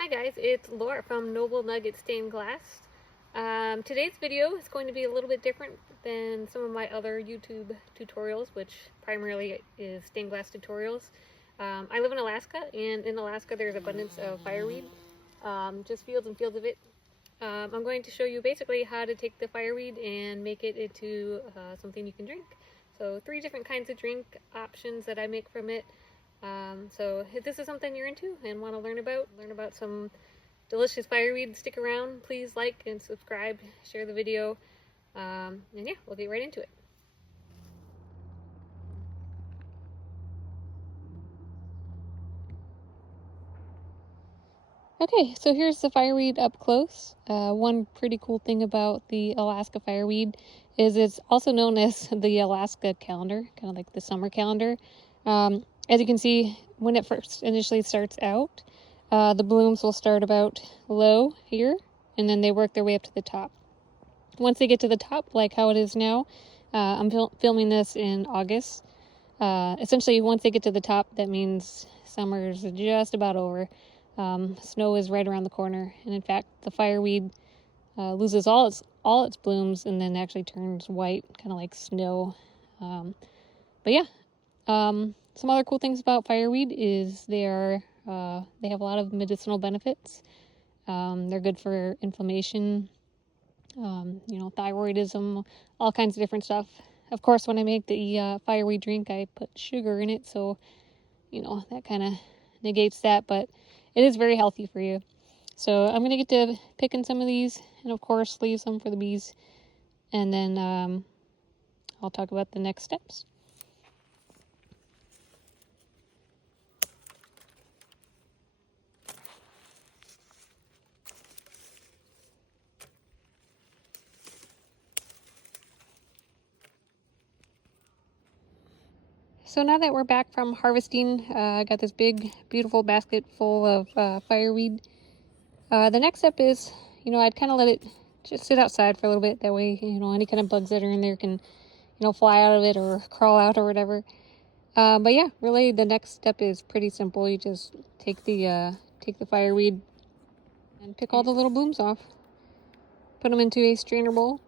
Hi guys, it's Laura from Noble Nugget Stained Glass. Today's video is going to be a little bit different than some of my other YouTube tutorials, which primarily is stained glass tutorials. I live in Alaska, and in Alaska there's abundance of fireweed, just fields and fields of it. I'm going to show you basically how to take the fireweed and make it into something you can drink. So 3 different kinds of drink options that I make from it. So if this is something you're into and want to learn about some delicious fireweed, stick around. Please like and subscribe, share the video, and yeah, we'll get right into it. Okay, so here's the fireweed up close. One pretty cool thing about the Alaska fireweed is it's also known as the Alaska calendar, kind of like the summer calendar. As you can see, when it first initially starts out, the blooms will start about low here, and then they work their way up to the top. Once they get to the top, like how it is now, I'm filming this in August. Essentially, once they get to the top, that means summer's just about over. Snow is right around the corner, and in fact, the fireweed loses all its blooms and then actually turns white, kind of like snow. But yeah. Some other cool things about fireweed is they have a lot of medicinal benefits. They're good for inflammation, thyroidism, all kinds of different stuff. Of course, when I make the fireweed drink, I put sugar in it, so, that kind of negates that, but it is very healthy for you. So I'm going to get to picking some of these, and of course, leave some for the bees, and then I'll talk about the next steps. So now that we're back from harvesting, I got this big, beautiful basket full of fireweed. The next step is, I'd kind of let it just sit outside for a little bit. That way, any kind of bugs that are in there can, fly out of it or crawl out or whatever. But yeah, really the next step is pretty simple. You just take the fireweed and pick all the little blooms off. Put them into a strainer bowl.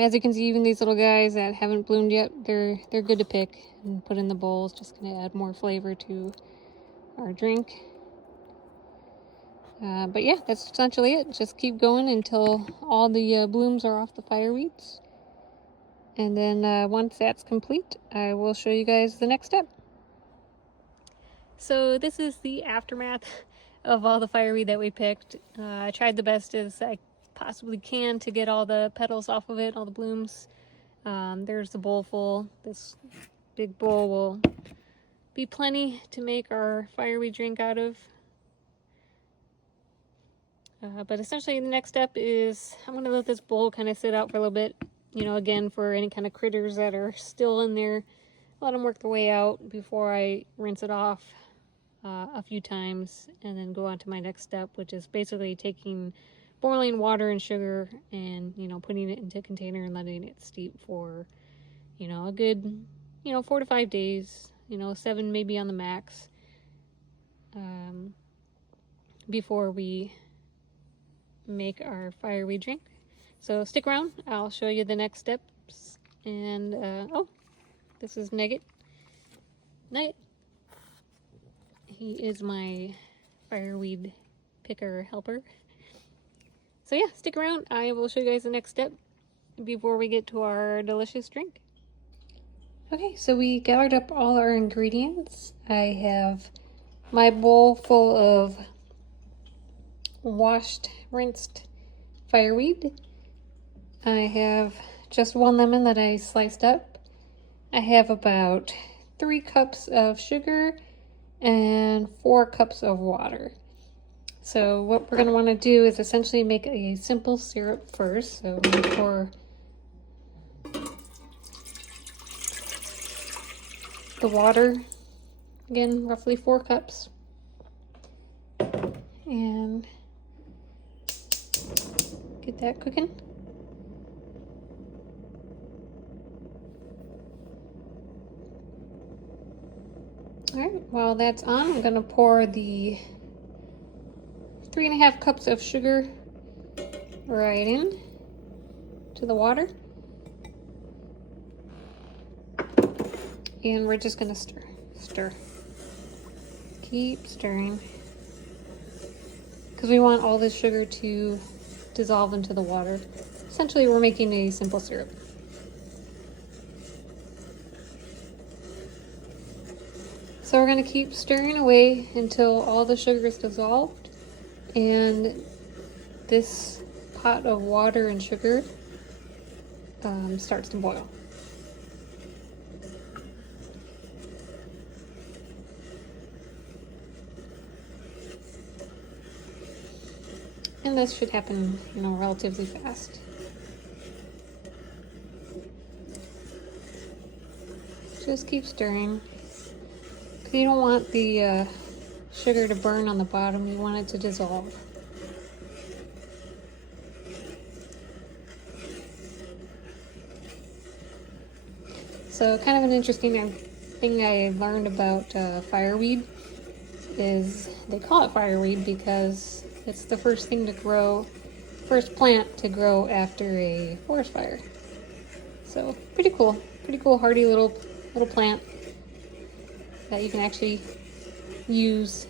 As you can see, even these little guys that haven't bloomed yet, they're good to pick and put in the bowls. Just gonna add more flavor to our drink. But yeah, that's essentially it. Just keep going until all the blooms are off the fireweeds. And then once that's complete, I will show you guys the next step. So this is the aftermath of all the fireweed that we picked. I tried the best as I possibly can to get all the petals off of it, all the blooms. There's the bowl full. This big bowl will be plenty to make our fireweed drink out of. But essentially the next step is I'm going to let this bowl kind of sit out for a little bit. Again, for any kind of critters that are still in there, let them work their way out before I rinse it off a few times and then go on to my next step, which is basically taking boiling water and sugar and, putting it into a container and letting it steep for, a good, 4 to 5 days, 7 maybe on the max, before we make our fireweed drink. So stick around, I'll show you the next steps. And oh, this is Nugget. He is my fireweed picker helper. So yeah, stick around, I will show you guys the next step before we get to our delicious drink. Okay, so we gathered up all our ingredients. I have my bowl full of washed, rinsed fireweed. I have just 1 lemon that I sliced up. I have about 3 cups of sugar and 4 cups of water. So what we're going to want to do is essentially make a simple syrup first. So I'm going to pour the water, again, roughly 4 cups. And get that cooking. All right, while that's on, I'm gonna pour the 3.5 cups of sugar right in to the water. And we're just gonna stir. Keep stirring. Because we want all this sugar to dissolve into the water. Essentially, we're making a simple syrup. So we're gonna keep stirring away until all the sugar is dissolved and this pot of water and sugar starts to boil. And this should happen, relatively fast. Just keep stirring. Because you don't want the sugar to burn on the bottom, you want it to dissolve. So kind of an interesting thing I learned about fireweed is they call it fireweed because it's the first plant to grow after a forest fire. So pretty cool hardy little plant that you can actually use.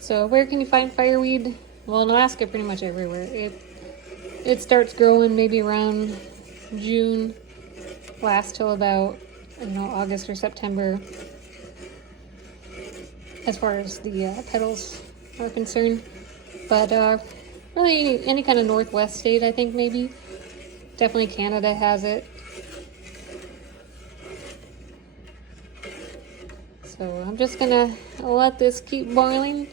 So where can you find fireweed? Well, in Alaska, pretty much everywhere. It starts growing maybe around June, lasts till about August or September, as far as the petals are concerned. But really any kind of northwest state, I think maybe. Definitely Canada has it. So I'm just gonna let this keep boiling.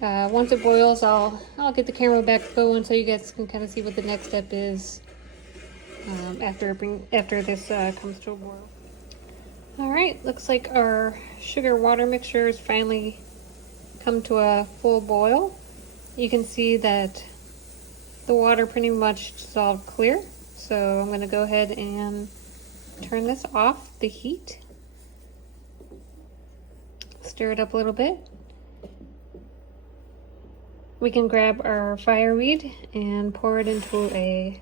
Once it boils, I'll get the camera back going so you guys can kind of see what the next step is after this comes to a boil. All right, looks like our sugar water mixture has finally come to a full boil. You can see that the water pretty much dissolved clear. So I'm going to go ahead and turn this off the heat. Stir it up a little bit. We can grab our fireweed and pour it into a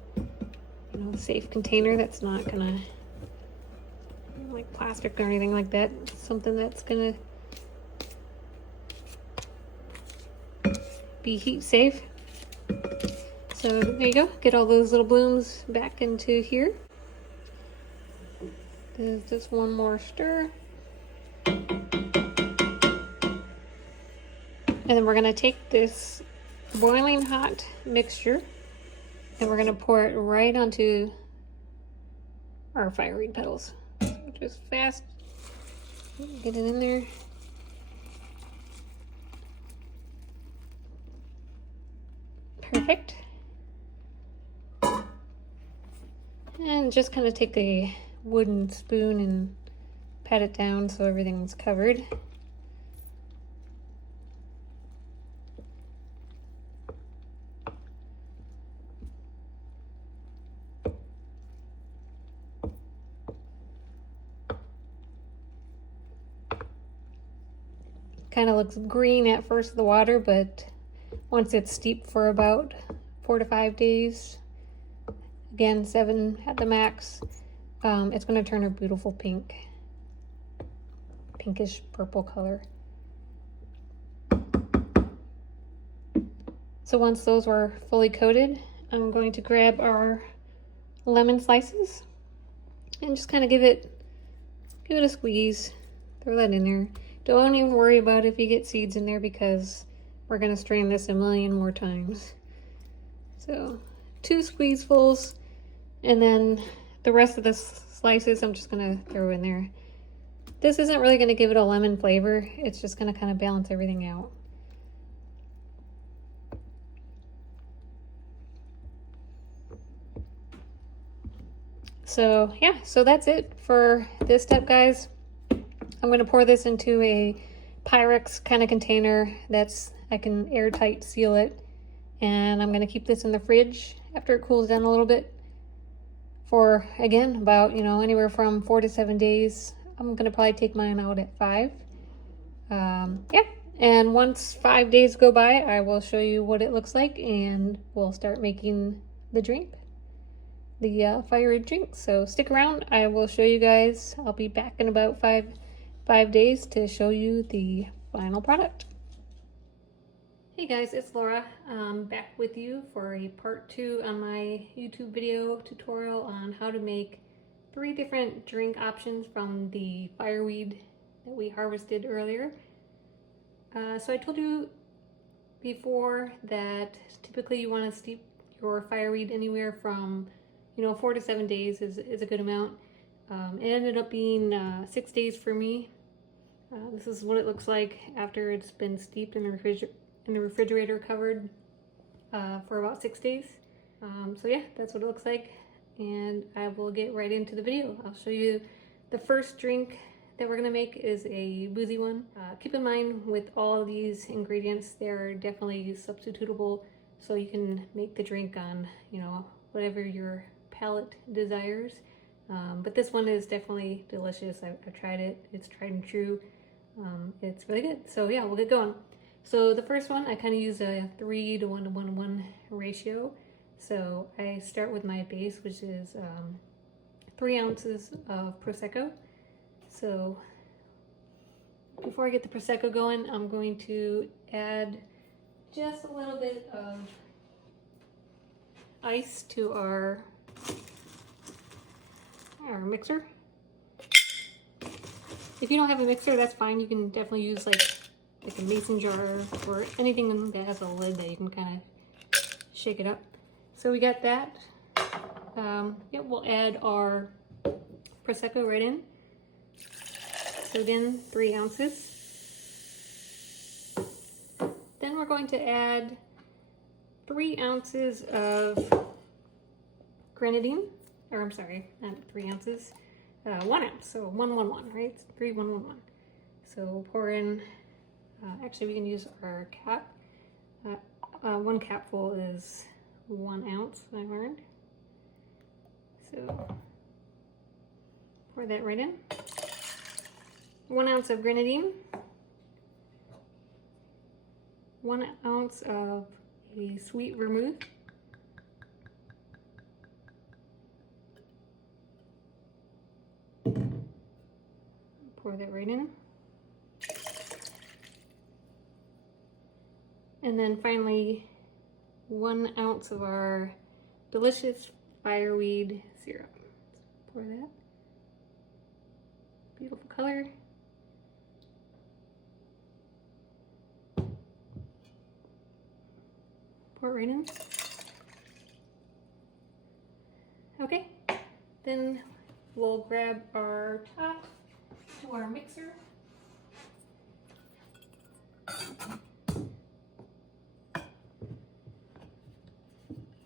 safe container that's not gonna like plastic or anything like that. Something that's gonna be heat safe. So there you go. Get all those little blooms back into here. There's just one more stir. And then we're gonna take this boiling hot mixture and we're gonna pour it right onto our fireweed petals. So just fast, get it in there. Perfect. And just kind of take a wooden spoon and pat it down so everything's covered. Kind of looks green at first, the water, but once it's steeped for about 4 to 5 days, again 7 at the max, it's going to turn a beautiful pinkish purple color. So once those were fully coated, I'm going to grab our lemon slices and just kind of give it a squeeze. Throw that in there. Don't even worry about if you get seeds in there because we're going to strain this a million more times. So 2 squeezefuls, and then the rest of the slices I'm just going to throw in there. This isn't really going to give it a lemon flavor. It's just going to kind of balance everything out. So yeah, so that's it for this step, guys. I'm going to pour this into a Pyrex kind of container I can airtight seal it, and I'm going to keep this in the fridge after it cools down a little bit for, again, about, anywhere from 4 to 7 days. I'm gonna probably take mine out at 5. Yeah, and once 5 days go by, I will show you what it looks like, and we'll start making the drink, the Fireweed drink. So stick around, I will show you guys. I'll be back in about five days to show you the final product. Hey guys, it's Laura. Back with you for a part 2 on my YouTube video tutorial on how to make 3 different drink options from the fireweed that we harvested earlier. So I told you before that typically you want to steep your fireweed anywhere from 4 to 7 days is a good amount. It ended up being 6 days for me. This is what it looks like after it's been steeped in the refrigerator covered for about 6 days. So yeah, that's what it looks like, and I will get right into the video. I'll show you the first drink that we're gonna make is a boozy one. Keep in mind with all of these ingredients, they're definitely substitutable, so you can make the drink on whatever your palate desires. But this one is definitely delicious. I've tried it. It's tried and true. It's really good. So yeah, we'll get going. So the first one, I kind of use a 3 to 1 to 1 to 1 ratio. So I start with my base, which is 3 ounces of Prosecco. So before I get the Prosecco going, I'm going to add just a little bit of ice to our mixer. If you don't have a mixer, that's fine. You can definitely use like a mason jar or anything that has a lid that you can kind of shake it up. So we got that. Yeah, we'll add our Prosecco right in. So again, 3 ounces. Then we're going to add 3 ounces of Grenadine, or I'm sorry, not 3 ounces, 1 ounce, so 111, right? It's 3-1-1-1. So we'll pour in, actually we can use our cap. 1 capful is 1 ounce, I learned. So pour that right in. 1 ounce of Grenadine, 1 ounce of a Sweet Vermouth, pour that right in, and then finally 1 ounce of our delicious fireweed syrup. Pour that. Beautiful color. Pour it right in. Okay, then we'll grab our top to our mixer.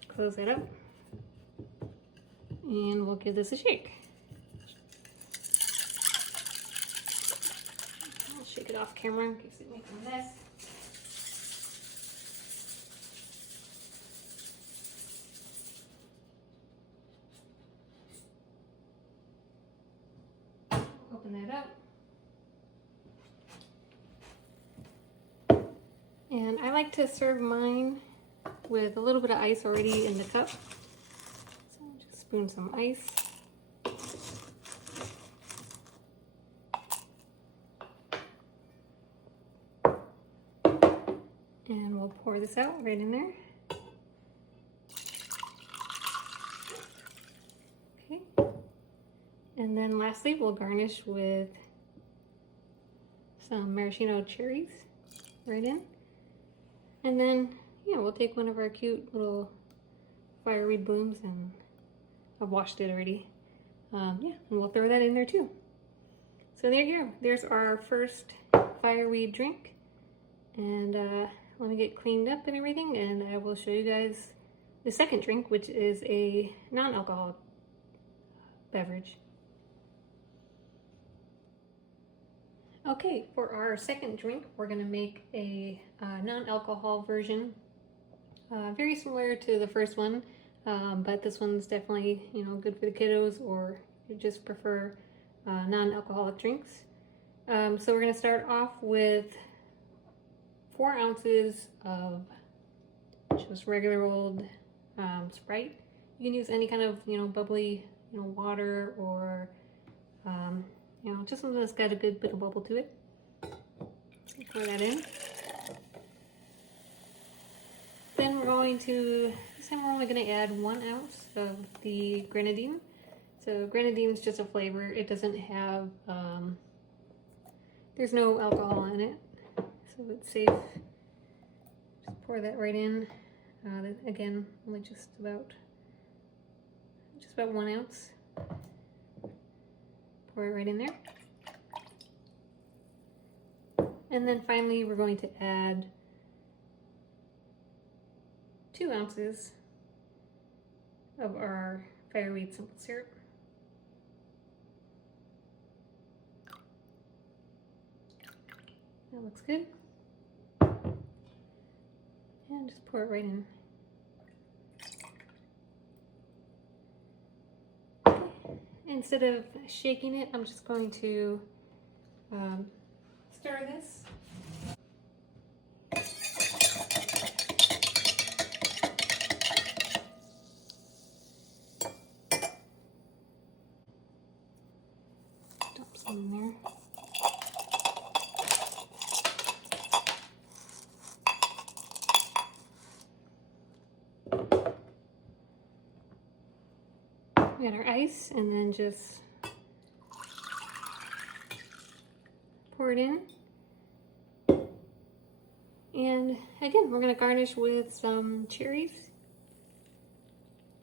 Close it up, and we'll give this a shake. I'll shake it off camera in case it makes a mess. Open that up. And I like to serve mine with a little bit of ice already in the cup. So just spoon some ice. And we'll pour this out right in there. Okay. And then lastly, we'll garnish with some maraschino cherries right in. And then, yeah, we'll take one of our cute little fireweed blooms, and I've washed it already. Yeah, and we'll throw that in there too. So there you go. There's our first fireweed drink. And let me get cleaned up and everything, and I will show you guys the second drink, which is a non-alcoholic beverage. Okay, for our second drink, we're going to make a non-alcohol version. Very similar to the first one. but this one's definitely, you know, good for the kiddos, or you just prefer non-alcoholic drinks. So we're gonna start off with 4 ounces of just regular old Sprite. You can use any kind of, you know, bubbly, you know, water, or you know, just something that's got a good bit of bubble to it. Pour that in. Then we're going to, this time we're only going to add 1 ounce of the Grenadine. So Grenadine is just a flavor. It doesn't have, there's no alcohol in it, so it's safe. Just pour that right in. Again, only just about 1 ounce. Pour it right in there. And then finally we're going to add 2 ounces of our Fireweed simple syrup. That looks good. And just pour it right in. Instead of shaking it, I'm just going to stir this. Dump some in there. We got our ice, and then just pour it in. And again, we're going to garnish with some cherries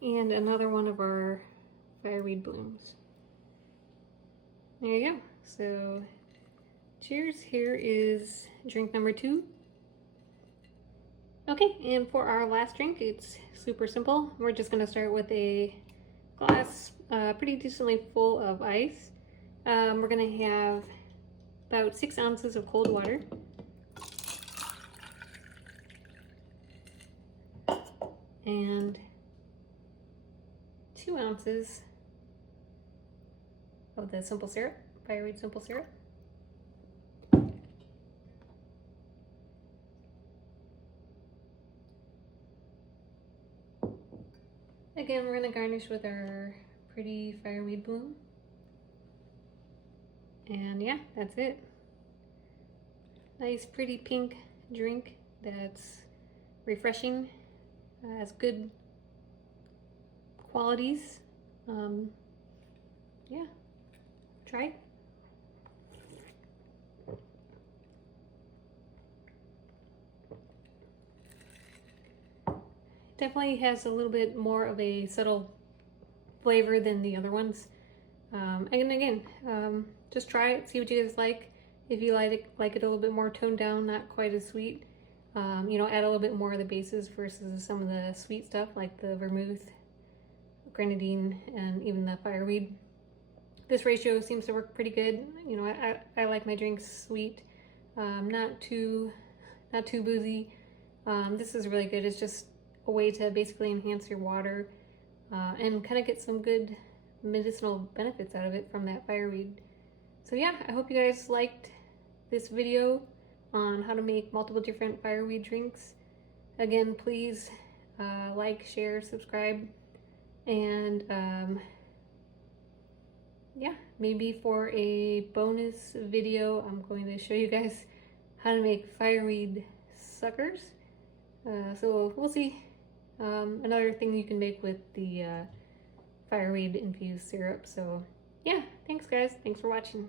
and another one of our Fireweed blooms. There you go. So cheers. Here is drink number 2. Okay, and for our last drink, it's super simple. We're just going to start with a glass pretty decently full of ice. We're going to have about 6 ounces of cold water. And 2 ounces of the simple syrup, Fireweed simple syrup. Again, we're going to garnish with our pretty Fireweed bloom. And yeah, that's it. Nice pretty pink drink that's refreshing, has good qualities. Yeah, try. Definitely has a little bit more of a subtle flavor than the other ones. And again, just try it, see what you guys like. If you like it a little bit more toned down, not quite as sweet, you know, add a little bit more of the bases versus some of the sweet stuff like the vermouth, Grenadine, and even the Fireweed. This ratio seems to work pretty good. You know, I like my drinks sweet, not too boozy. This is really good. It's just a way to basically enhance your water and kind of get some good medicinal benefits out of it from that Fireweed. So yeah, I hope you guys liked this video on how to make multiple different Fireweed drinks. Again, please like, share, subscribe, and yeah, maybe for a bonus video, I'm going to show you guys how to make Fireweed suckers. So we'll see. Another thing you can make with the Fireweed infused syrup. So yeah, thanks guys. Thanks for watching.